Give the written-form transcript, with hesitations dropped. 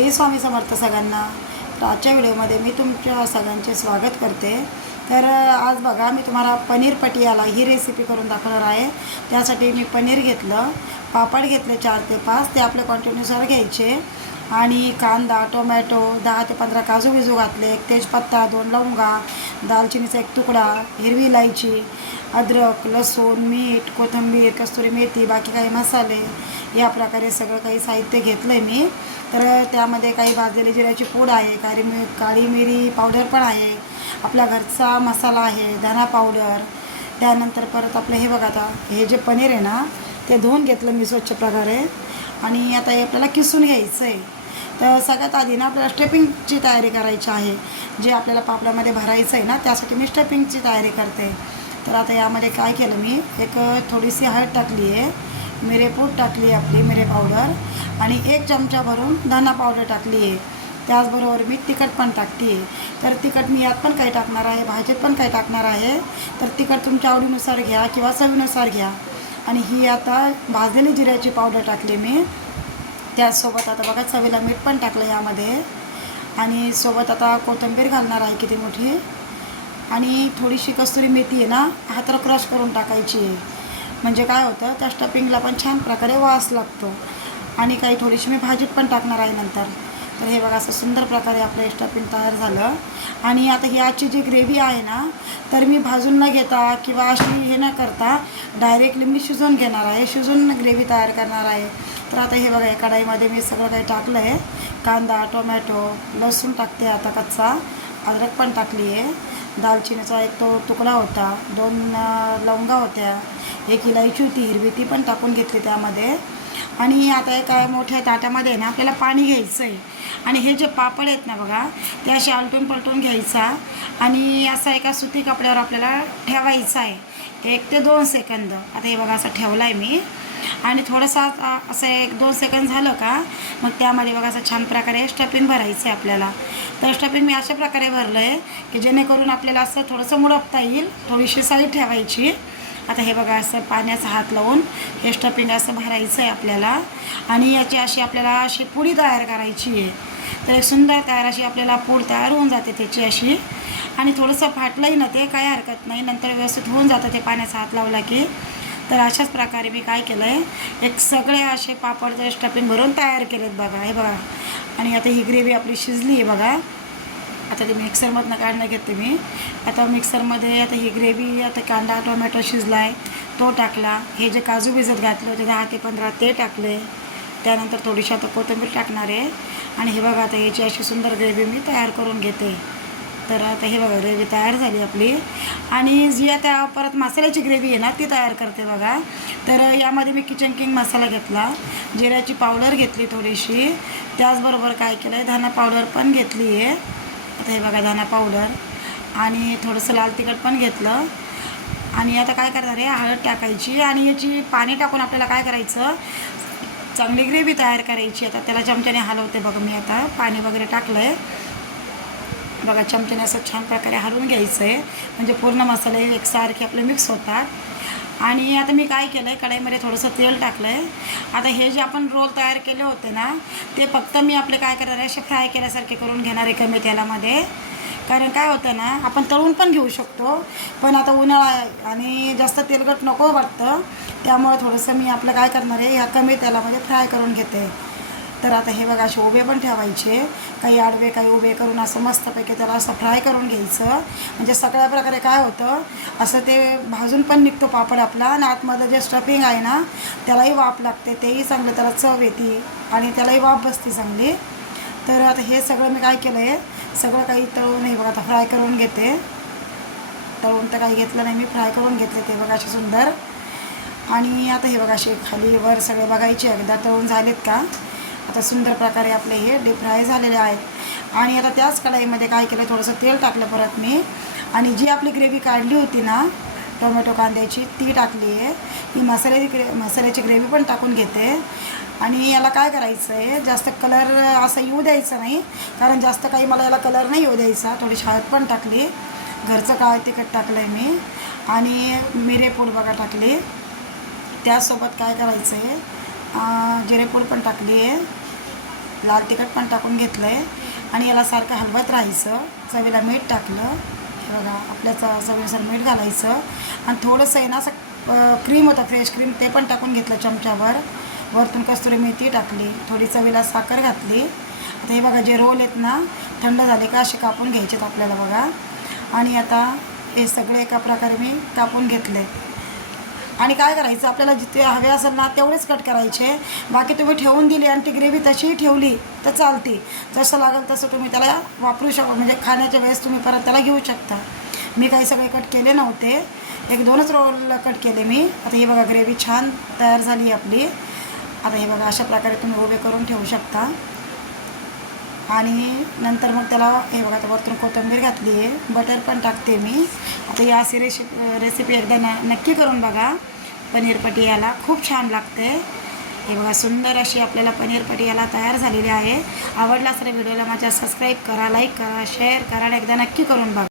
श्री स्वामी समर्थ सगळ्यांना. तर आजच्या व्हिडिओमध्ये मी तुमच्या सगळ्यांचे स्वागत करते. तर आज बघा मी तुम्हाला पनीर पटियाला ही रेसिपी करून दाखवणार आहे. त्यासाठी मी पनीर घेतलं, पापड घेतले 4 ते 5, ते आपल्या क्वांटिटीनुसार घ्यायचे. आणि कांदा, टोमॅटो, 10 ते 15 काजू बिजू घातले, 1 तेजपत्ता, 2 लवंगा, दालचिनीचा 1 तुकडा, हिरवी इलायची, अद्रक, लसूण, मीठ, कोथिंबीर, कस्तुरी मेथी, बाकी काही मसाले, या प्रकारे सगळं काही साहित्य घेतलं आहे मी. तर त्यामध्ये काही भाजलेली जिऱ्याची पूड आहे, काळी मिरी पावडर पण आहे, आपला घरचा मसाला आहे, धना पावडर. त्यानंतर परत आपलं हे बघा, आता हे जे पनीर आहे ना ते धुवून घेतलं मी स्वच्छ प्रकारे. आणि आता हे आपल्याला किसून घ्यायचं आहे. तर सगळ्यात आधी ना आपल्याला स्टफिंगची तयारी करायची आहे. जे आपल्याला पापडामध्ये भरायचं आहे ना त्यासाठी मी स्टफिंगची तयारी करते. तर आता यामध्ये काय केलं मी, एक थोडीशी हळद टाकली आहे, मिरेपूड टाकली आहे, आपली मिरे पावडर, आणि 1 चमचा भरून धना पावडर टाकली आहे. त्याचबरोबर मी तिखट पण टाकते आहे. तर तिखट मी यात पण काही टाकणार आहे, भाजीत पण काही टाकणार आहे. तर तिखट तुमच्या आवडीनुसार घ्या किंवा चवीनुसार घ्या. आणि ही आता भाजलेली जिऱ्याची पावडर टाकली मी. त्याचसोबत आता बघा चवीला मीठ पण टाकलं यामध्ये. आणि सोबत आता कोथिंबीर घालणार आहे किती मोठी. आणि थोडीशी कस्तुरी मेथी आहे ना हाताला क्रश करून टाकायची आहे. म्हणजे काय होतं, त्या स्टफिंगला पण छान प्रकारे वास लागतो. आणि काही थोडीशी मी भाजीत पण टाकणार आहे नंतर. तर हे बघा असं सुंदर प्रकारे आपलं स्टफिंग तयार झालं. आणि आता ही आजची जी ग्रेव्ही आहे ना, तर मी भाजून न घेता किंवा अशी हे न करता डायरेक्टली मी शिजवून घेणार आहे, शिजवून ग्रेव्ही तयार करणार आहे. तर आता हे बघा, या कढाईमध्ये मी सगळं काही टाकलं आहे. कांदा, टोमॅटो, लसूण टाकते आता कच्चा, अद्रक पण टाकली आहे, दालचिनीचा 1 तुकडा होता, 2 लवंगा होत्या, 1 इलायची होती हिरवी, ती पण टाकून घेतली त्यामध्ये. आणि आता एका मोठ्या ताटामध्ये ना आपल्याला पाणी घ्यायचं आहे. आणि हे जे पापड आहेत ना बघा, ते असे आलटून पलटून घ्यायचा आणि असा एका सुती कपड्यावर आपल्याला ठेवायचा आहे 1 ते 2 सेकंद. आता हे बघा असं ठेवलं आहे मी. आणि थोडंसं असं 1-2 सेकंद झालं का मग त्यामध्ये बघा असं छान प्रकारे स्टफिंग भरायचं आहे आपल्याला. तर स्टफिंग मी अशा प्रकारे भरलं आहे की जेणेकरून आपल्याला असं थोडंसं मुडपता येईल, थोडीशी साईड ठेवायची. आता हे बघा असं पाण्याचा हात लावून हे स्टफिंग असं भरायचं आहे आपल्याला. आणि याची अशी आपल्याला अशी पुडी तयार करायची आहे. तर एक सुंदर तयार अशी आपल्याला पूड तयार होऊन जाते त्याची अशी. आणि थोडंसं फाटलंही ना ते काही हरकत नाही, नंतर व्यवस्थित होऊन जातं ते पाण्याचा हात लावला की. तर अशाच प्रकारे मी काय केलं आहे, एक सगळे असे पापड जर स्टफिंग भरून तयार केलेत बघा, हे बघा. आणि आता ही ग्रेव्ही आपली शिजली आहे बघा. आता ते मिक्सरमधनं काढणं घेते मी. आता मिक्सरमध्ये आता ही ग्रेव्ही, आता कांदा टोमॅटो शिजला आहे तो टाकला, हे जे काजू भिजत घातले होते 10 ते 15 ते टाकले. त्यानंतर थोडीशी आता कोथिंबीर टाकणार आहे. आणि हे बघा आता याची अशी सुंदर ग्रेव्ही मी तयार करून घेते. तर आता हे बघा ग्रेव्ही तयार झाली आपली. आणि जी आता परत मसाल्याची ग्रेव्ही आहे ना ती तयार करते बघा. तर यामध्ये मी किचन किंग मसाला घेतला, जिऱ्याची पावडर घेतली थोडीशी, त्याचबरोबर काय केलं आहे धना पावडर पण घेतली आहे. आता हे बघा धना पावडर, आणि थोडंसं लाल तिखट पण घेतलं. आणि आता काय करणार आहे, हळद टाकायची आणि याची पाणी टाकून आपल्याला काय करायचं, चांगली ग्रेव्ही तयार करायची. आता त्याला चमच्याने हलवते बघा मी. आता पाणी वगैरे टाकलं आहे बघा, चमच्याने असं छान प्रकारे हलवून घ्यायचं आहे म्हणजे पूर्ण मसाले एकसारखे आपले मिक्स होतात. आणि आता मी काय केलं आहे, कढईमध्ये थोडंसं तेल टाकलं आहे. आता हे जे आपण रोल तयार केले होते ना ते फक्त मी आपले काय करणार आहे, असे फ्राय केल्यासारखे करून घेणार आहे कमी तेलामध्ये. कारण काय होतं ना, आपण तळून पण घेऊ शकतो, पण आता उन्हाळा आहे आणि जास्त तेलकट नको वाटतं, त्यामुळे थोडंसं मी आपलं काय करणार आहे, ह्या कमी तेलामध्ये फ्राय करून घेते. तर आता हे बघा असे उभे पण ठेवायचे, काही आडवे काही उभे करून असं मस्तपैकी त्याला असं फ्राय करून घ्यायचं. म्हणजे सगळ्या प्रकारे काय होतं, असं ते भाजून पण निघतो पापड आपला, आणि आतमध्ये जे स्टफिंग आहे ना त्यालाही वाफ लागते, तेही चांगलं त्याला चव येते आणि त्यालाही वाफ बसते चांगली. तर आता हे सगळं मी काय केलं आहे, सगळं काही तळून हे बघा आता फ्राय करून घेते. तळून तर काही घेतलं नाही मी, फ्राय करून घेतले ते बघा असे सुंदर. आणि आता हे बघा असे खाली वर सगळे बघायचे एकदा तळून झालेत का. आता सुंदर प्रकारे आपले हे डीप फ्राय झालेले आहेत. आणि आता त्याच कढईमध्ये काय केलं, थोडंसं तेल टाकलं परत मी. आणि जी आपली ग्रेव्ही काढली होती ना टोमॅटो कांद्याची ती टाकली आहे. ही मसाल्याची ग्रेव्ही पण टाकून घेते. आणि याला काय करायचं आहे, जास्त कलर असं येऊ द्यायचं नाही, कारण जास्त काही मला याला कलर नाही येऊ द्यायचा. थोडीशी हळद पण टाकली, घरचं काळं तिखट टाकलं आहे मी, आणि मिरेपूड बघा टाकली. त्यासोबत काय करायचं आहे, जिरेपूड पण टाकली आहे. लाल तिखट पण टाकून घेतलं आहे आणि याला सारखं हलवत राहायचं. चवीला मीठ टाकलं, हे बघा आपल्या चवीनुसार मीठ घालायचं आणि थोडंसं आहे ना असं क्रीम होतं फ्रेश क्रीम, ते पण टाकून घेतलं चमच्याभर. वरतून कस्तुरी मेथी टाकली, थोडी चवीला साखर घातली. आता हे बघा जे रोल आहेत ना थंड झाले का असे कापून घ्यायचे आहेत आपल्याला बघा. आणि आता हे सगळे एका प्रकारे मी कापून घेतले. आणि काय करायचं, आपल्याला जिथे हवे असेल ना तेवढेच कट करायचे. बाकी तुम्ही ठेवून दिली आणि ती ग्रेव्ही तशीही ठेवली तर चालते. जसं लागेल तसं तुम्ही त्याला वापरू शकता, म्हणजे खाण्याच्या वेळेस तुम्ही परत त्याला घेऊ शकता. मी काही सगळे कट केले नव्हते, 1-2च रोल कट केले मी. आता हे बघा ग्रेव्ही छान तयार झाली आपली. आता हे बघा अशा प्रकारे तुम्ही उभे करून ठेवू शकता. आणि नंतर मग त्याला हे बघा आता वरतून कोथिंबीर घातली आहे, बटर पण टाकते मी. आता ही अशी रेसिपी एकदा नक्की करून बघा. पनीर पटियाला खूप छान लागते. हे बघा सुंदर अशी आपल्याला पनीर पटियाला तयार झालेली आहे. आवडला असेल व्हिडिओला माझ्या सबस्क्राईब करा, लाईक करा, शेअर करा आणि एकदा नक्की करून बघा.